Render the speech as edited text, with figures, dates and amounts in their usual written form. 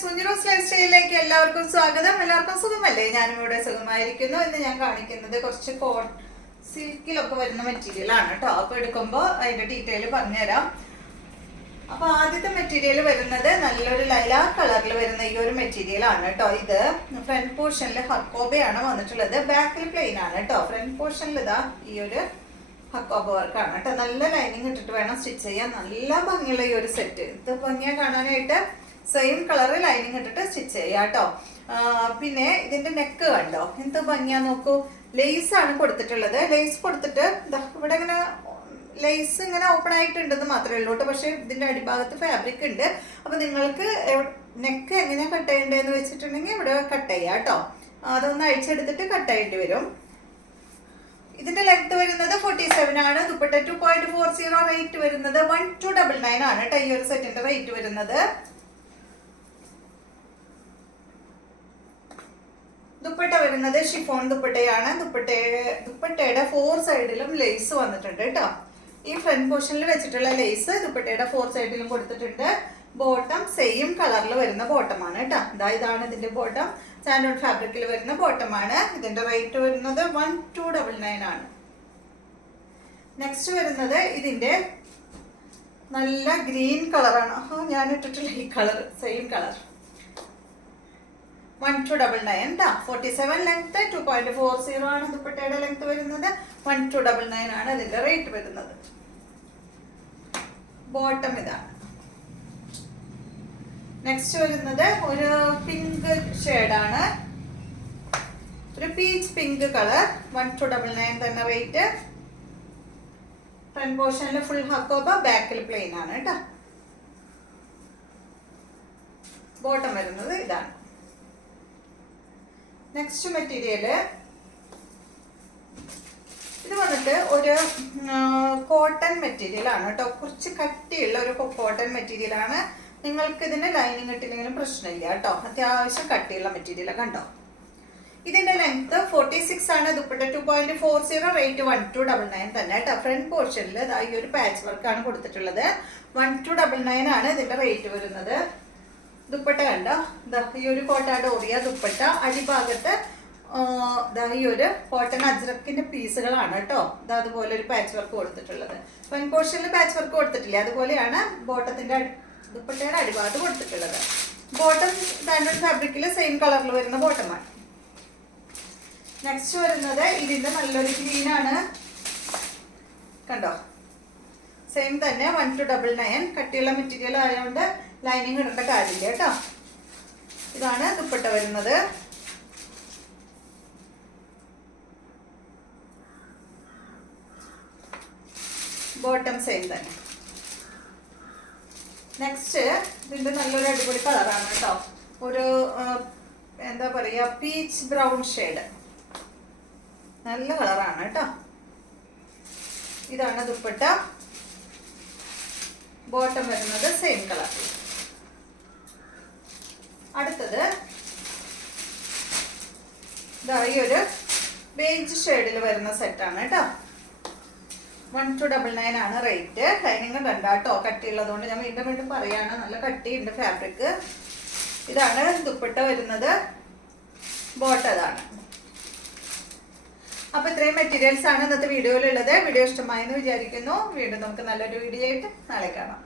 സുഞ്ചിറോസ് life സ്റ്റൈലിലേക്ക് എല്ലാവർക്കും സ്വാഗതം. എല്ലാവർക്കും സുഖമല്ലേ? ഞാനും ഇവിടെ സുഖമായിരിക്കുന്നു. ഇന്ന് ഞാൻ കാണിക്കുന്നത് കുറച്ച് സിൽക്കിലൊക്കെ വരുന്ന മെറ്റീരിയൽ ആണ് കേട്ടോ. അപ്പൊ എടുക്കുമ്പോൾ അതിന്റെ ഡീറ്റെയിൽ പറഞ്ഞുതരാം. അപ്പൊ ആദ്യത്തെ മെറ്റീരിയൽ വരുന്നത് നല്ലൊരു ലൈലാക്ക് കളറിൽ വരുന്ന ഈ ഒരു മെറ്റീരിയൽ ആണ് കേട്ടോ. ഇത് ഫ്രണ്ട് പോർഷനിൽ ഹക്കോബയാണ് വന്നിട്ടുള്ളത്. ബാക്കിൽ പ്ലെയിൻ ആണ് കേട്ടോ. ഫ്രണ്ട് പോർഷനിൽ ഇതാ ഈ ഒരു ഹക്കോബ വർക്കാണ് കേട്ടോ. നല്ല ലൈനിങ് ഇട്ടിട്ട് വേണം സ്റ്റിച്ച് ചെയ്യാൻ. നല്ല ഭംഗിയുള്ള ഈ ഒരു സെറ്റ്. ഇത് ഭംഗിയാ കാണാനായിട്ട്. സെയിം കളർ ലൈനിങ് ഇട്ടിട്ട് സ്റ്റിച്ച് ചെയ്യാം കേട്ടോ. പിന്നെ ഇതിന്റെ നെക്ക് കണ്ടോ എന്ത് ഭംഗിയാ നോക്കൂ. ലേസ് ആണ് കൊടുത്തിട്ടുള്ളത്. ലേസ് കൊടുത്തിട്ട് ഇവിടെ ഇങ്ങനെ ലേസ് ഇങ്ങനെ ഓപ്പൺ ആയിട്ടുണ്ടെന്ന് മാത്രമേ ഉള്ളൂ കേട്ടോ. പക്ഷെ ഇതിന്റെ അടിഭാഗത്ത് ഫാബ്രിക് ഉണ്ട്. അപ്പൊ നിങ്ങൾക്ക് നെക്ക് എങ്ങനെയാ കട്ട് ചെയ്യേണ്ടതെന്ന് വെച്ചിട്ടുണ്ടെങ്കിൽ ഇവിടെ കട്ട് ചെയ്യാം കേട്ടോ. അതൊന്ന് അഴിച്ചെടുത്തിട്ട് കട്ട് ചെയ്യേണ്ടി വരും. ഇതിന്റെ ലെങ്ത് വരുന്നത് 47 ആണ്. ദുപ്പട്ട 2.40. റേറ്റ് വരുന്നത് 1299 ആണ് കേട്ടോ. ഈ ഒരു സെറ്റിന്റെ റേറ്റ് വരുന്നത്. ദുപ്പട്ട വരുന്നത് ഷിഫോൺ ദുപ്പട്ടയാണ്. ദുപ്പട്ടയുടെ 4 സൈഡിലും ലേസ് വന്നിട്ടുണ്ട് കേട്ടോ. ഈ ഫ്രണ്ട് പോർഷനിൽ വെച്ചിട്ടുള്ള ലേസ് ദുപ്പട്ടയുടെ 4 സൈഡിലും കൊടുത്തിട്ടുണ്ട്. ബോട്ടം സെയിം കളറിൽ വരുന്ന ബോട്ടമാണ് കേട്ടോ. ഇതാണ് ഇതിന്റെ ബോട്ടം. സാൻഡോൺ ഫാബ്രിക്കിൽ വരുന്ന ബോട്ടമാണ്. ഇതിന്റെ റേറ്റ് വരുന്നത് 1299 ആണ്. നെക്സ്റ്റ് വരുന്നത് ഇതിന്റെ നല്ല ഗ്രീൻ കളറാണ്. ഞാൻ ഇട്ടിട്ടുള്ള ഈ കളർ സെയിം കളർ 1299 ട്ടാ. 47 ലെങ്ത് 2.40 ആണ് ദുപ്പട്ടയുടെ ലെങ്ത് വരുന്നത്. 1299 ആണ് ഇതിന്റെ റേറ്റ് വരുന്നത്. ബോട്ടം ഇതാണ്. നെക്സ്റ്റ് വരുന്നത് ഒരു പിങ്ക് ഷെയ്ഡാണ്. ഒരു പീച്ച് പിങ്ക് കളർ. 1299 തന്നെ റേറ്റ്. ഫ്രണ്ട് പോർഷനിൽ ഫുൾ ഹക്കോബ, ബാക്കിൽ പ്ലെയിൻ ആണ് കേട്ടോ. ബോട്ടം വരുന്നത് ഇതാണ്. നെക്സ്റ്റ് മെറ്റീരിയല് ഇത് വന്നിട്ട് ഒരു കോട്ടൺ മെറ്റീരിയൽ ആണ് കേട്ടോ. കുറച്ച് കട്ടിയുള്ള ഒരു കോട്ടൺ മെറ്റീരിയൽ ആണ്. നിങ്ങൾക്ക് ഇതിന് ലൈനിങ് ഇട്ടില്ലെങ്കിലും പ്രശ്നമില്ല കേട്ടോ. അത്യാവശ്യം കട്ടിയുള്ള മെറ്റീരിയൽ കണ്ടോ. ഇതിന്റെ ലെങ്ത് 46 ആണ്. ദുപ്പട്ട 2.40. റേറ്റ് 1299 തന്നെ കേട്ടോ. ഫ്രണ്ട് പോർഷനിൽ ഈ ഒരു പാച്ച് വർക്ക് ആണ് കൊടുത്തിട്ടുള്ളത്. 1299 ആണ് ഇതിന്റെ റേറ്റ് വരുന്നത്. ദുപ്പട്ട കണ്ടോ. ഈ ഒരു കോട്ട ഡോറിയ ദുപ്പട്ട. അടിഭാഗത്ത് ഈ ഒരു കോട്ടൺ അജ്രക്കിന്റെ പീസുകളാണ് കേട്ടോ. അതുപോലെ ഒരു പാച്ച് വർക്ക് കൊടുത്തിട്ടുള്ളത്. ഫ്രണ്ട് പോർഷനിൽ പാച്ച് വർക്ക് കൊടുത്തിട്ടില്ല. അതുപോലെയാണ് ബോട്ടത്തിന്റെ ദുപ്പട്ടയുടെ അടിഭാഗത്ത് കൊടുത്തിട്ടുള്ളത്. ബോട്ടം സാൻഡോൺ ഫാബ്രിക്കിൽ സെയിം കളറിൽ വരുന്ന ബോട്ടമാണ്. നെക്സ്റ്റ് വരുന്നത് ഇതിന്റെ നല്ലൊരു ഗ്രീൻ ആണ് കണ്ടോ. സെയിം തന്നെ 1299. കട്ടിയുള്ള മെറ്റീരിയൽ ആയതുകൊണ്ട് ലൈനിങ് ഇടേണ്ട കാര്യമില്ല കേട്ടോ. ഇതാണ് ദുപ്പട്ട വരുന്നത്. ബോട്ടം സെയിം തന്നെ. നെക്സ്റ്റ് ഇതിന്റെ നല്ലൊരു അടിപൊളി കളറാണ് കേട്ടോ. ഒരു എന്താ പറയാ പീച്ച് ബ്രൗൺ ഷെയ്ഡ്. നല്ല കളറാണ് കേട്ടോ. ഇതാണ് ദുപ്പട്ട. ബോട്ടം വരുന്നത് സെയിം കളർ. അടുത്തത് ഈ ഒരു ബേജ് ഷെയ്ഡിൽ വരുന്ന സെറ്റാണ് കേട്ടോ. 1299 ആണ് റേറ്റ്. ലൈനിങ് കണ്ടാട്ടോ കട്ടിയുള്ളതുകൊണ്ട് ഞാൻ വീണ്ടും പറയാണ്. നല്ല കട്ടിയുണ്ട് ഫാബ്രിക്. ഇതാണ് ദുപ്പട്ട വരുന്നത്. ബോട്ടം ഇതാണ്. അപ്പൊ ഇത്രയും മെറ്റീരിയൽസ് ആണ് ഇന്നത്തെ വീഡിയോയിലുള്ളത്. വീഡിയോ ഇഷ്ടമായെന്ന് വിചാരിക്കുന്നു. വീണ്ടും നമുക്ക് നല്ലൊരു വീഡിയോ ആയിട്ട് നാളെ കാണാം.